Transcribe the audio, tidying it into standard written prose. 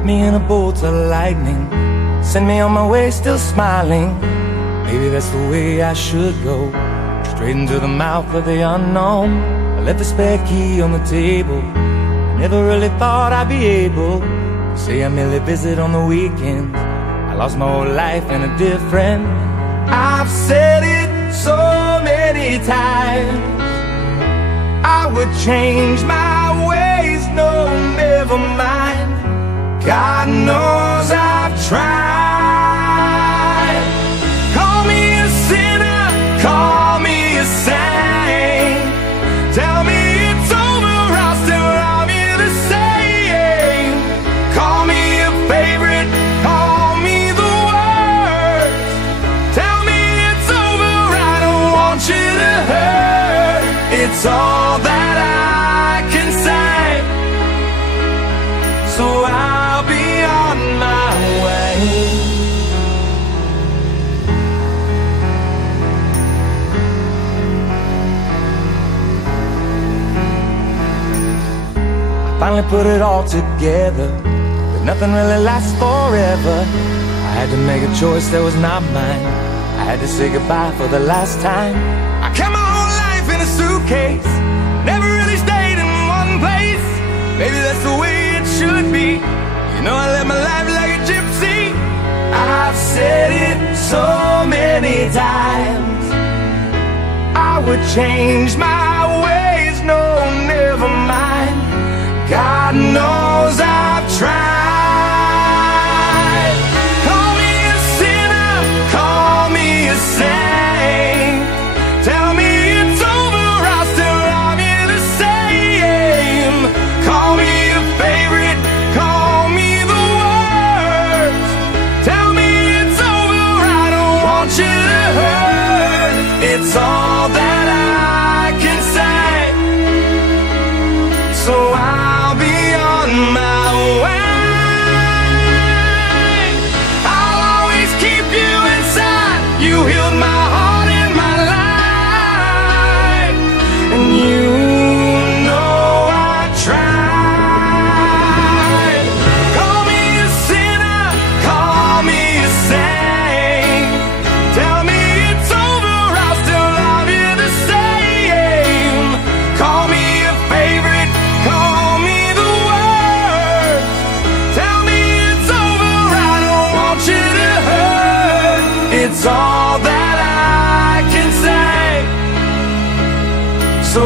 wrap me in a bolt of lightning, send me on my way still smiling. Maybe that's the way I should go, straight into the mouth of the unknown. I left the spare key on the table. I never really thought I'd be able to say I merely visit on the weekends. I lost my whole life and a dear friend. I've said it so many times, I would change my ways, no, never mind. God knows I've tried. Call me a sinner, call me a saint, tell me it's over, I'll still love you the same. Call me a favorite, call me the worst, tell me it's over, I don't want you to hurt. It's all that I can say, so I'll be on my way. I finally put it all together, but nothing really lasts forever. I had to make a choice that was not mine. I had to say goodbye for the last time. I kept my whole life in a suitcase, never really stayed in one place. Maybe that's the way it should be. You know, I live my life like a gypsy. I've said it so many times, I would change my ways, no, never mind. God knows I've tried. Call me a sinner, call me a saint, tell me it's over, I'll still love you the same. Call me a favorite, call me the worst, tell me it's over, I don't want you to hurt. It's all that I can say, so I'll be on my way. I'll always keep you inside. You healed my heart and my life, and you know I tried. Call me a sinner, call me a saint, tell me it's over, I'll still love you the same. Call me a favorite, call me the worst, tell me it's over, I don't want you to hurt. It's all that I can say, so